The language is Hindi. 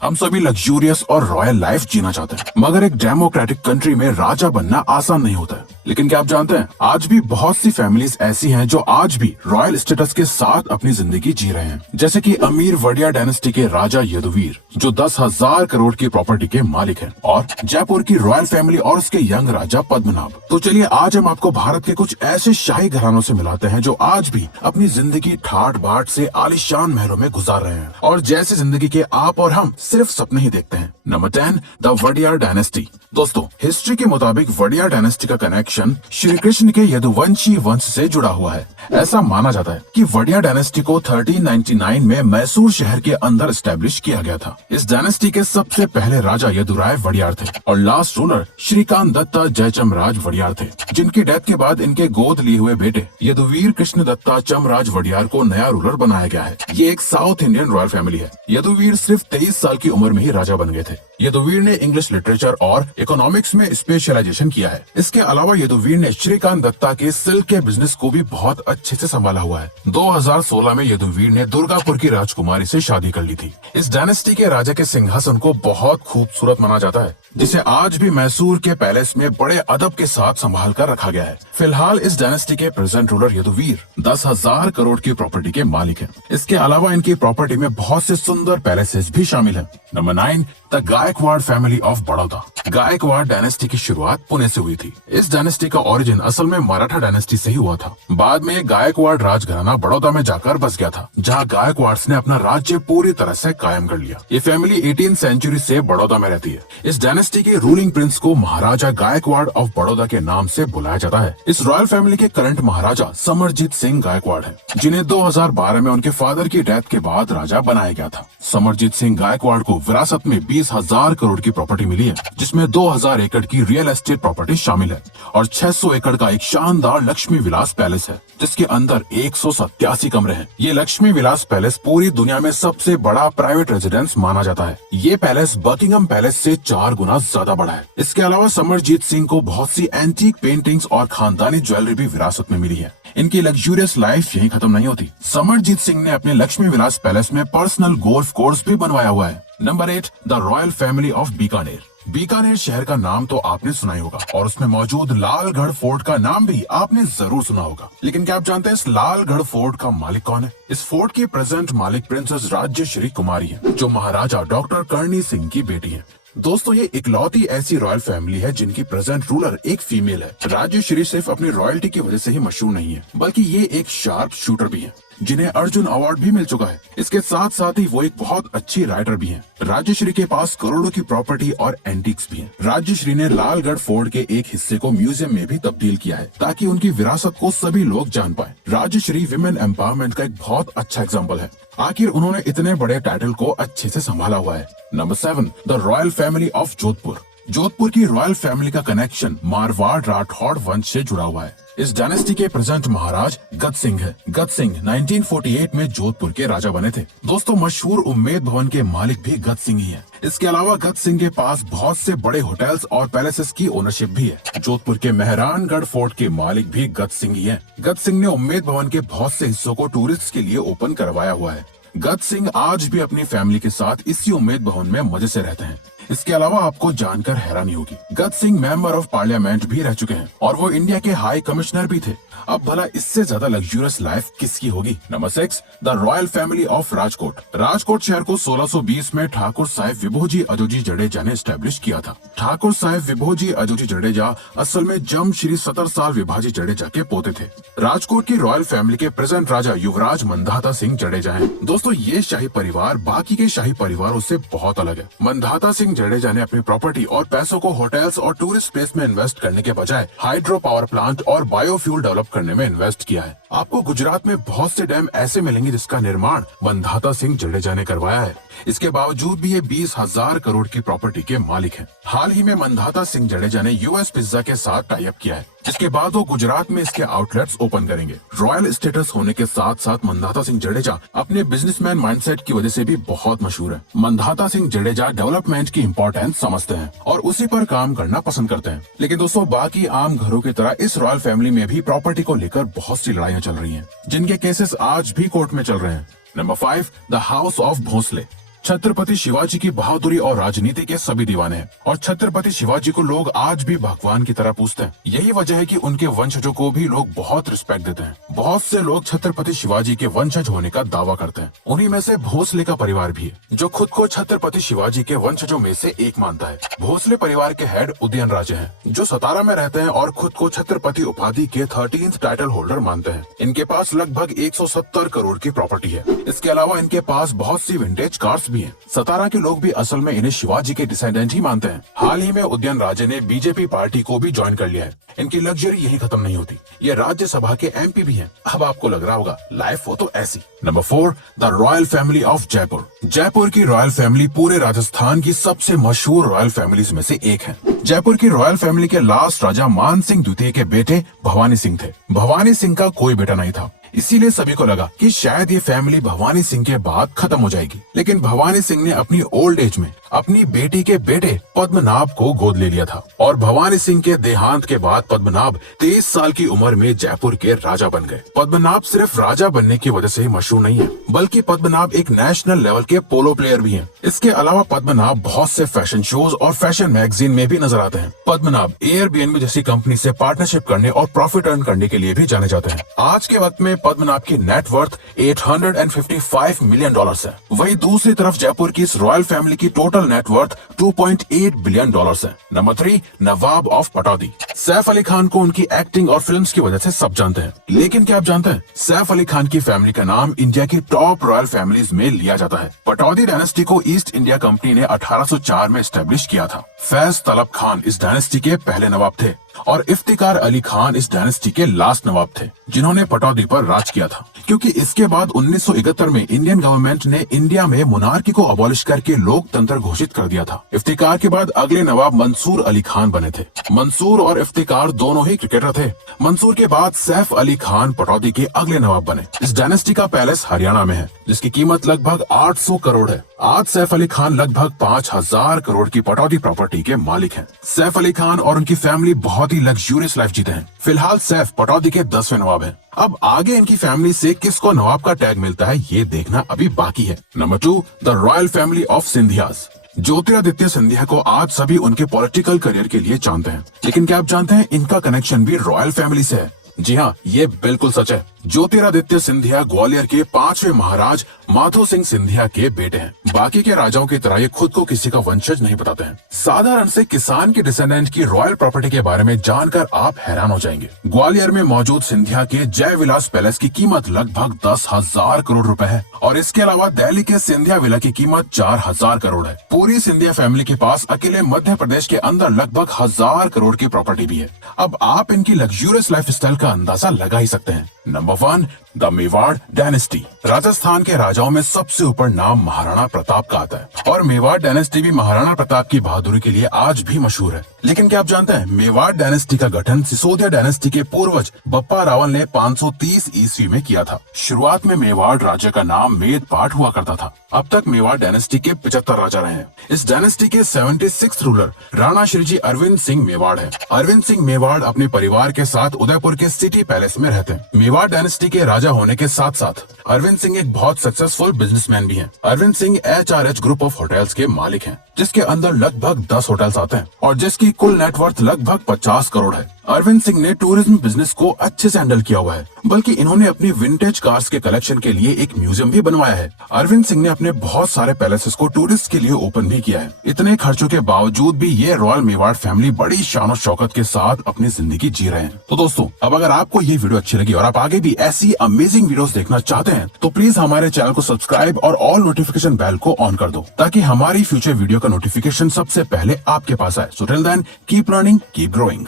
हम सभी लग्जूरियस और रॉयल लाइफ जीना चाहते हैं, मगर एक डेमोक्रेटिक कंट्री में राजा बनना आसान नहीं होता है। लेकिन क्या आप जानते हैं, आज भी बहुत सी फैमिलीज ऐसी हैं जो आज भी रॉयल स्टेटस के साथ अपनी जिंदगी जी रहे हैं। जैसे कि अमीर वडिया डायनेस्टी के राजा यदुवीर, जो 10,000 करोड़ की प्रॉपर्टी के मालिक हैं, और जयपुर की रॉयल फैमिली और उसके यंग राजा पद्मनाभ। तो चलिए आज हम आपको भारत के कुछ ऐसे शाही घरानों से मिलाते हैं जो आज भी अपनी जिंदगी ठाट बाट से आलीशान महलों में गुजार रहे हैं, और जैसी जिंदगी के आप और हम सिर्फ सपने ही देखते हैं। Number 10, the Wadiyar dynasty. दोस्तों, हिस्ट्री के मुताबिक वडियार डायनेस्टी का कनेक्शन श्री कृष्ण के यदुवंशी वंश से जुड़ा हुआ है। ऐसा माना जाता है कि वडियार डायनेस्टी को 1399 में मैसूर शहर के अंदर स्टैब्लिश किया गया था। इस डायनेस्टी के सबसे पहले राजा यदुराय वडियार थे और लास्ट रूलर श्रीकांत दत्ता जयचमराज वडियार थे, जिनकी डेथ के बाद इनके गोद लिए हुए बेटे यदुवीर कृष्ण दत्ता चमराज वडियार को नया रूलर बनाया गया है। ये एक साउथ इंडियन रॉयल फैमिली है। यदुवीर सिर्फ 23 साल की उम्र में ही राजा बन गए थे। यदुवीर ने इंग्लिश लिटरेचर और इकोनॉमिक्स में स्पेशलाइजेशन किया है। इसके अलावा यदुवीर ने श्रीकांत दत्ता के सिल्क के बिजनेस को भी बहुत अच्छे से संभाला हुआ है। 2016 में यदुवीर ने दुर्गापुर की राजकुमारी से शादी कर ली थी। इस डायनेस्टी के राजा के सिंहासन को बहुत खूबसूरत माना जाता है, जिसे आज भी मैसूर के पैलेस में बड़े अदब के साथ संभाल कर रखा गया है। फिलहाल इस डायनेस्टी के प्रेजेंट रूलर यदुवीर 10,000 करोड़ की प्रॉपर्टी के मालिक हैं। इसके अलावा इनकी प्रॉपर्टी में बहुत से सुंदर पैलेसेस भी शामिल हैं। Number 9, the Gaekwad family of Baroda. Gaekwad dynasty की शुरुआत पुणे से हुई थी। इस डायनेस्टी का ओरिजिन असल में मराठा डायनेस्टी से ही हुआ था। बाद में गायकवाड़ राजघराना बड़ौदा में जाकर बस गया था, जहां गायकवाड्स ने अपना राज्य पूरी तरह से कायम कर लिया। ये फैमिली 18वीं सेंचुरी से बड़ौदा में रहती है। इस डायनेस्टी के रूलिंग प्रिंस को महाराजा गायकवाड़ ऑफ बड़ौदा के नाम से बुलाया जाता है। इस रॉयल फैमिली के करंट महाराजा समरजीत सिंह गायकवाड़ हैं, जिन्हें 2012 में उनके फादर की डेथ के बाद राजा बनाया गया था। समरजीत सिंह गायकवाड़ को विरासत में 20,000 करोड़ की प्रॉपर्टी मिली है, जिसमें 2,000 एकड़ की रियल एस्टेट प्रॉपर्टी शामिल है और 600 एकड़ का एक शानदार लक्ष्मी विलास पैलेस है, जिसके अंदर 187 कमरे हैं। ये लक्ष्मी विलास पैलेस पूरी दुनिया में सबसे बड़ा प्राइवेट रेजिडेंस माना जाता है। ये पैलेस बकिंगम पैलेस से 4 गुना ज्यादा बड़ा है। इसके अलावा समरजीत सिंह को बहुत सी एंटीक पेंटिंग्स और खानदानी ज्वेलरी भी विरासत में मिली है। इनकी लग्जूरियस लाइफ यहीं खत्म नहीं होती। समरजीत सिंह ने अपने लक्ष्मी विलास पैलेस में पर्सनल गोल्फ कोर्स भी बनवाया हुआ है। Number 8, the royal family of Bikaner. Bikaner शहर का नाम तो आपने सुना ही होगा, और उसमें मौजूद लालगढ़ फोर्ट का नाम भी आपने जरूर सुना होगा। लेकिन क्या आप जानते हैं इस लालगढ़ फोर्ट का मालिक कौन है? इस फोर्ट की प्रेजेंट मालिक प्रिंसेस राज्यश्री कुमारी है, जो महाराजा डॉक्टर करणी सिंह की बेटी है। दोस्तों, ये इकलौती ऐसी रॉयल फैमिली है जिनकी प्रेजेंट रूलर एक फीमेल है। राज्यश्री सिर्फ अपनी रॉयल्टी की वजह से ही मशहूर नहीं है, बल्कि ये एक शार्प शूटर भी है, जिन्हें अर्जुन अवार्ड भी मिल चुका है। इसके साथ साथ ही वो एक बहुत अच्छी राइटर भी हैं। राज्यश्री के पास करोड़ों की प्रॉपर्टी और एंटीक्स भी हैं। राज्यश्री ने लालगढ़ फोर्ट के एक हिस्से को म्यूजियम में भी तब्दील किया है, ताकि उनकी विरासत को सभी लोग जान पाए। राज्यश्री विमेन एम्पावरमेंट का एक बहुत अच्छा एग्जाम्पल है। आखिर उन्होंने इतने बड़े टाइटल को अच्छे से संभाला हुआ है। Number 7, the royal family of Jodhpur. Jodhpur की रॉयल फैमिली का कनेक्शन मारवाड़ राठौड़ वंश से जुड़ा हुआ है। इस डायनेस्टी के प्रेजेंट महाराज गद सिंह है। गद सिंह 1948 में जोधपुर के राजा बने थे। दोस्तों, मशहूर उम्मेद भवन के मालिक भी गद सिंह ही है। इसके अलावा गद सिंह के पास बहुत से बड़े होटल्स और पैलेसेस की ओनरशिप भी है। जोधपुर के मेहरानगढ़ फोर्ट के मालिक भी गद सिंह ही है। गद सिंह ने उम्मेद भवन के बहुत से हिस्सों को टूरिस्ट के लिए ओपन करवाया हुआ है। गद सिंह आज भी अपनी फैमिली के साथ इसी उम्मेद भवन में मजे से रहते हैं। इसके अलावा आपको जानकर हैरानी होगी, गद सिंह मेंबर ऑफ पार्लियामेंट भी रह चुके हैं, और वो इंडिया के हाई कमिश्नर भी थे। अब भला इससे ज्यादा लग्जूरियस लाइफ किसकी होगी? Number 6, the royal family of Rajkot. Rajkot शहर को 1620 में ठाकुर साहिब विभोजी अजोजी जडेजा ने स्टैब्लिश किया था। ठाकुर साहिब विभोजी अजोजी जडेजा असल में जम श्री 17 साल विभाजी जडेजा के पोते थे। राजकोट की रॉयल फैमिली के प्रेजेंट राजा युवराज मंधाता सिंह जडेजा हैं। दोस्तों, ये शाही परिवार बाकी के शाही परिवारों से बहुत अलग है। मंधाता सिंह जडेजा ने अपनी प्रॉपर्टी और पैसों को होटल्स और टूरिस्ट प्लेस में इन्वेस्ट करने के बजाय हाइड्रो पावर प्लांट और बायोफ्यूल डेवलप करने में इन्वेस्ट किया है। आपको गुजरात में बहुत से डैम ऐसे मिलेंगे जिसका निर्माण मंधाता सिंह जडेजा ने करवाया है। इसके बावजूद भी ये 20,000 करोड़ की प्रॉपर्टी के मालिक हैं। हाल ही में मंधाता सिंह जडेजा ने यूएस पिज्जा के साथ टाई अप किया है, जिसके बाद वो गुजरात में इसके आउटलेट्स ओपन करेंगे। रॉयल स्टेटस होने के साथ साथ मंधाता सिंह जडेजा अपने बिजनेसमैन माइंडसेट की वजह से भी बहुत मशहूर है। मंधाता सिंह जडेजा डेवलपमेंट की इंपॉर्टेंस समझते हैं और उसी पर काम करना पसंद करते हैं। लेकिन दोस्तों, बाकी आम घरों की तरह इस रॉयल फैमिली में भी प्रॉपर्टी को लेकर बहुत सी लड़ाइयाँ चल रही हैं, जिनके केसेस आज भी कोर्ट में चल रहे हैं। Number 5, the house of Bhosale. Chhatrapati Shivaji की बहादुरी और राजनीति के सभी दीवाने हैं और छत्रपति शिवाजी को लोग आज भी भगवान की तरह पूजते हैं। यही वजह है कि उनके वंशजों को भी लोग बहुत रिस्पेक्ट देते हैं। बहुत से लोग छत्रपति शिवाजी के वंशज होने का दावा करते हैं। उन्हीं में से भोसले का परिवार भी है, जो खुद को छत्रपति शिवाजी के वंशजों में से एक मानता है। भोसले परिवार के हेड उदयन राजे हैं, जो सतारा में रहते हैं और खुद को छत्रपति उपाधि के 13th टाइटल होल्डर मानते हैं। इनके पास लगभग 170 करोड़ की प्रॉपर्टी है। इसके अलावा इनके पास बहुत सी विंटेज कार्स भी हैं। सतारा के लोग भी असल में इन्हें शिवाजी के डिसेंडेंट ही मानते हैं। हाल ही में उदयन राजे ने बीजेपी पार्टी को भी ज्वाइन कर लिया है। इनकी लग्जरी यही खत्म नहीं होती, ये राज्यसभा के एमपी भी हैं। अब आपको लग रहा होगा लाइफ हो तो ऐसी। Number 4, the royal family of Jaipur. Jaipur की रॉयल फैमिली पूरे राजस्थान की सबसे मशहूर रॉयल फैमिलीज में से एक है। जयपुर की रॉयल फैमिली के लास्ट राजा मान सिंह द्वितीय के बेटे भवानी सिंह थे। भवानी सिंह का कोई बेटा नहीं था, इसीलिए सभी को लगा कि शायद ये फैमिली भवानी सिंह के बाद खत्म हो जाएगी। लेकिन भवानी सिंह ने अपनी ओल्ड एज में अपनी बेटी के बेटे पद्मनाभ को गोद ले लिया था और भवानी सिंह के देहांत के बाद पद्मनाभ 23 साल की उम्र में जयपुर के राजा बन गए। पद्मनाभ सिर्फ राजा बनने की वजह से ही मशहूर नहीं है, बल्कि पद्मनाभ एक नेशनल लेवल के पोलो प्लेयर भी हैं। इसके अलावा पद्मनाभ बहुत से फैशन शोज और फैशन मैगजीन में भी नजर आते हैं। पद्मनाभ एयरबीएनबी जैसी कंपनी से पार्टनरशिप करने और प्रॉफिट अर्न करने के लिए भी जाने जाते हैं। आज के वक्त में पद्मनाभ की नेटवर्थ $855 मिलियन है। वही दूसरी तरफ जयपुर की इस रॉयल फैमिली की टोटल नेटवर्थ $2.8 बिलियन है। Number 3, Nawab of Pataudi. Saif Ali Khan को उनकी एक्टिंग और फिल्म्स की वजह से सब जानते हैं, लेकिन क्या आप जानते हैं सैफ अली खान की फैमिली का नाम इंडिया की टॉप रॉयल फैमिलीज में लिया जाता है। पटौदी डायनेस्टी को ईस्ट इंडिया कंपनी ने 1804 में एस्टेब्लिश किया था। फैज तलब खान इस डायनेस्टी के पहले नवाब थे और इफ्तिकार अली खान इस डायनेस्टी के लास्ट नवाब थे, जिन्होंने पटौदी पर राज किया था। क्योंकि इसके बाद 1971 में इंडियन गवर्नमेंट ने इंडिया में मोनार्की को अबॉलिश करके लोकतंत्र घोषित कर दिया था। इफ्तिकार के बाद अगले नवाब मंसूर अली खान बने थे। मंसूर और इफ्तिकार दोनों ही क्रिकेटर थे। मंसूर के बाद सैफ अली खान पटौदी के अगले नवाब बने। इस डायनेस्टी का पैलेस हरियाणा में है, जिसकी कीमत लगभग 800 करोड़ है। आज सैफ अली खान लगभग 5000 करोड़ की पटौदी प्रॉपर्टी के मालिक हैं। सैफ अली खान और उनकी फैमिली बहुत ही लग्जूरियस लाइफ जीते हैं। फिलहाल सैफ पटौदी के 10वें नवाब हैं। अब आगे इनकी फैमिली से किसको नवाब का टैग मिलता है ये देखना अभी बाकी है। Number 2, the royal family of Scindias. Jyotiraditya Scindia को आज सभी उनके पॉलिटिकल करियर के लिए जानते हैं, लेकिन क्या आप जानते हैं इनका कनेक्शन भी रॉयल फैमिली से है। जी हाँ, ये बिल्कुल सच है। ज्योतिरादित्य सिंधिया ग्वालियर के 5वें महाराज माधो सिंह सिंधिया के बेटे हैं। बाकी के राजाओं की तरह ये खुद को किसी का वंशज नहीं बताते हैं। साधारण से किसान के डिसेंडेंट की रॉयल प्रॉपर्टी के बारे में जानकर आप हैरान हो जाएंगे। ग्वालियर में मौजूद सिंधिया के जय विलास पैलेस की कीमत लगभग 10,000 करोड़ रुपए है और इसके अलावा दिल्ली के सिंधिया विला की कीमत 4,000 करोड़ है। पूरी सिंधिया फैमिली के पास अकेले मध्य प्रदेश के अंदर लगभग 1000 करोड़ की प्रॉपर्टी भी है। अब आप इनकी लग्जूरियस लाइफ स्टाइल का अंदाजा लगा ही सकते हैं। Number 1, the Mewar dynasty. Rajasthan के राजाओं में सबसे ऊपर नाम महाराणा प्रताप का आता है और मेवाड़ डायनेस्टी भी महाराणा प्रताप की बहादुरी के लिए आज भी मशहूर है। लेकिन क्या आप जानते हैं मेवाड़ डायनेस्टी का गठन सिसोदिया डायनेस्टी के पूर्वज बप्पा रावल ने 530 ईस्वी में किया था। शुरुआत में मेवाड़ राज्य का नाम मेदपाट हुआ करता था। अब तक मेवाड़ डायनेस्टी के 75 राजा रहे हैं। इस डायनेस्टी के 76th रूलर राणा श्रीजी अरविंद सिंह मेवाड़ है। अरविंद सिंह मेवाड़ अपने परिवार के साथ उदयपुर के सिटी पैलेस में रहते हैं। मेवाड़ डायनेस्टी के राजा होने के साथ साथ अरविंद सिंह एक बहुत सक्सेसफुल बिजनेसमैन भी हैं। Arvind Singh HRH group of hotels के मालिक हैं, जिसके अंदर लगभग 10 होटल्स आते हैं और जिसकी कुल नेटवर्थ लगभग 50 करोड़ है। अरविंद सिंह ने टूरिज्म बिजनेस को अच्छे से हैंडल किया हुआ है, बल्कि इन्होंने अपनी विंटेज कार्स के कलेक्शन के लिए एक म्यूजियम भी बनवाया है। अरविंद सिंह ने अपने बहुत सारे पैलेसेस को टूरिस्ट के लिए ओपन भी किया है। इतने खर्चों के बावजूद भी ये रॉयल मेवाड़ फैमिली बड़ी शान और शौकत के साथ अपनी जिंदगी जी रहे हैं। तो दोस्तों, अब अगर आपको ये वीडियो अच्छी लगी और आप आगे भी ऐसी अमेजिंग वीडियोस देखना चाहते हैं तो प्लीज हमारे चैनल को सब्सक्राइब और ऑल नोटिफिकेशन बेल को ऑन कर दो, ताकि हमारी फ्यूचर वीडियो का नोटिफिकेशन सबसे पहले आपके पास आए। So till then keep learning, keep growing.